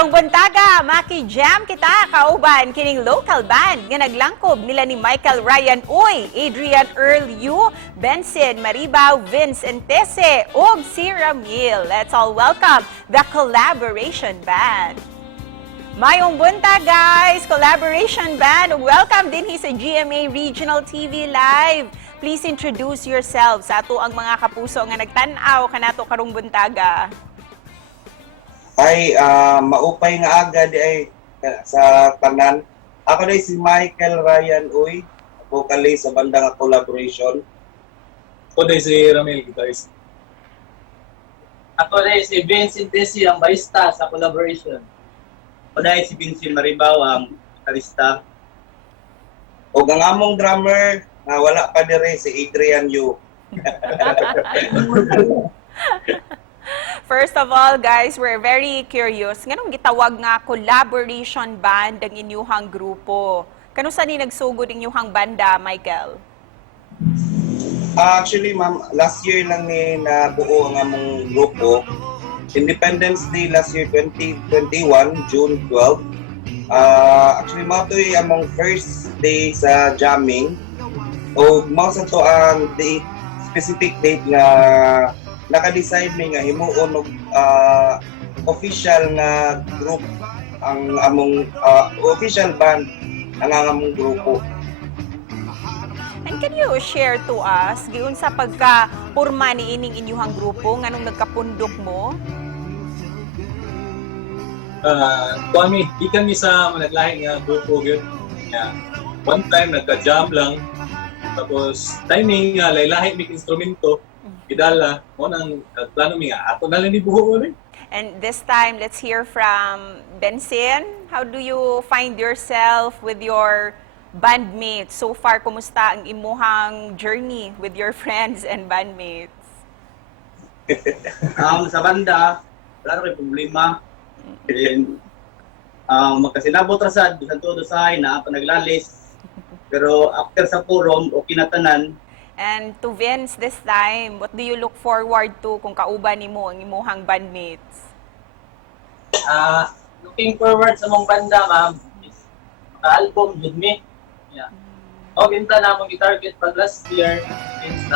Karong buntaga, maki-jam kita kauban kining local band nga naglangkob nila ni Michael Ryan Uy, Adrian Earl Yu, Benson Maribaw, Vince Entese, ug si Ramil. Let's all welcome the Collaboration Band. Mayong bunta guys, Collaboration Band, welcome din sa GMA Regional TV Live. Please introduce yourselves sa ato ang mga kapuso nga nagtan-aw kanato karong buntaga. Ay, maupay nga agad ay sa tanan. Ako na si Michael Ryan Uy, vocalist sa banda nga Collaboration. Ako na si Ramil, guitarist. Ako na si Vince Entese, ang bassista sa Collaboration. Ako na si Vincent Maribaw, ang gitarista. O ang among drummer, na wala pa dire si Adrian Yu. First of all, guys, we're very curious. Nganong gitawag nga Collaboration Band ang inyuhang grupo? Kano sa ni nagsugod inyuhang banda, Michael? Actually, ma'am, last year lang ni nabuo ang among grupo. Independence Day last year, 2021, June 12. Actually, mga ito'y among first day sa jamming. O mga sa to ang specific date nga naka-decide mi nga himuon og official nga group ang among official band ang among grupo. And can you share to us giun sa pagka-purma ni ining inyuhang grupo nganong nagkapundok mo? Kami, di kami sa managlahi nga grupo yun. Yeah. One time, nagka-jam lang. Tapos, timing nga, laylahi may instrumento. Idala, mo nang plano mi nga, ato na lang ibuho rin. And this time, let's hear from Benson. How do you find yourself with your bandmates? So far, kumusta ang imuhang journey with your friends and bandmates? Sa banda, wala na may problema. And, magkasinabot rasad, bisan todo sahay na panaglalis. Pero after sa forum, okay na tanan. And to Vince this time, what do you look forward to kung kauban nimo ang imuhang bandmates? Looking forward sa mong banda, ma'am, is album with me. Yeah. O, ginta na mong i-target pag last year, since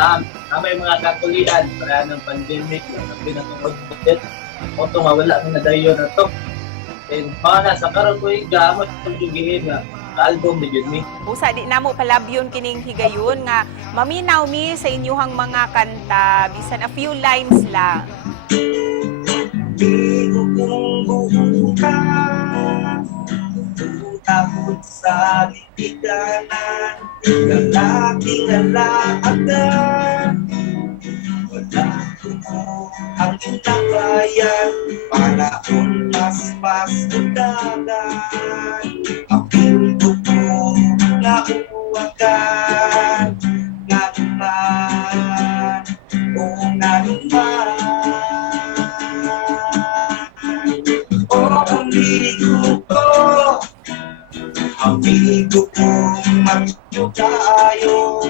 may mga kakulihan para ng pandemic, yung pinatungkod ulit. O, mawala na dayo na to. And mga nasa karoon ko yung gamot kung yung nga album ni Judme. Busa di namo palabyon kining higayon nga maminaw mi sa inyuhang mga kanta bisan a few lines lang. Di ko kung bukas, takot sa litiganan, lalaking lalaagan. Wala ko ang inakayan, panahon mas udagan. Ang dugo na uwagan, nga naman, o nga naman. O amigo ko, magyo tayo.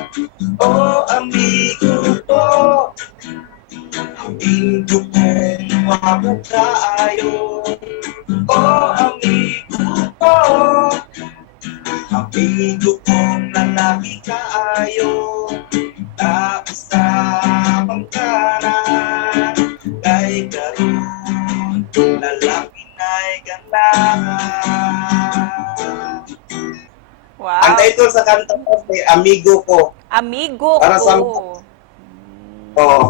O amigo ko, amigo kong wabo tayo. O amigo ko, amigo kong lalaki kayo. Tapos na pangkaran, kay karoon, lalaki na'y ganahan. Wow. Ang title sa kanta ko ay Amigo Ko. Amigo Para sa ko.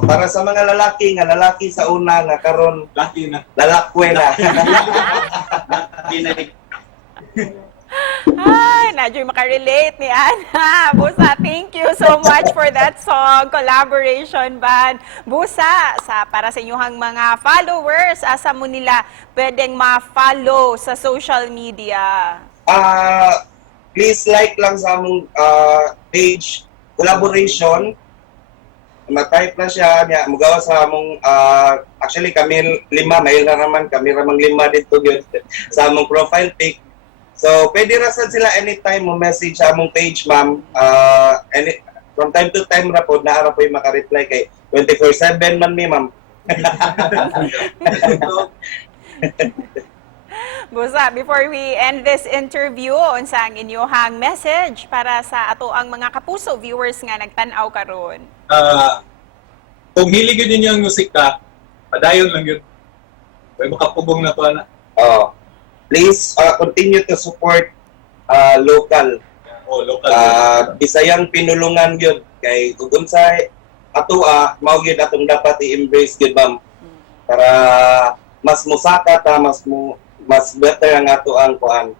Para sa mga lalaki nga lalaki sa una nga karon Lucky na. lalakwe na. Ay, nadyo'y makarelate ni Ana. Busa, thank you so much for that song, Collaboration Band. Busa, para sa inyong mga followers, asa mo nila pwedeng ma-follow sa social media? Please like lang sa among page Collaboration. Ma-type na siya niya mugawa sa among actually kami 5 mail na naman kami ramang 5 dito yun sa among profile pic. So pwede ra sad sila anytime mo message sa among page, ma'am. From time to time ra pod naa ra po'y maka-reply kay 24/7 man mi, ma'am. Busa, before we end this interview, unsang inyong message para sa ato ang mga kapuso viewers nga nagtanaw karon? Kung hilig yun ninyo ang musika, padayon lang yun. May makapugong na to na. Please continue to support local. Local. Bisayang pinulungan yun. Kay kung sa mao gyud atong dapat i-embrace gyud ma'am. Para mas musaka ta, mas better ang ato ang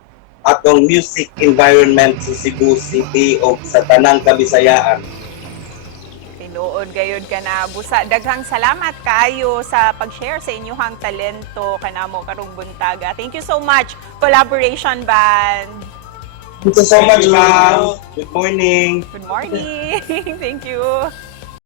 atong music environment sa Cebu City o sa tanang Kabisayaan. Tinuod gayud ka na, Busa. Daghang salamat kaayo sa pag-share sa inyong talento kanamo karong buntaga. Thank you so much, Collaboration Band. Thank you so much, ma'am. Good morning. Good morning. Thank you.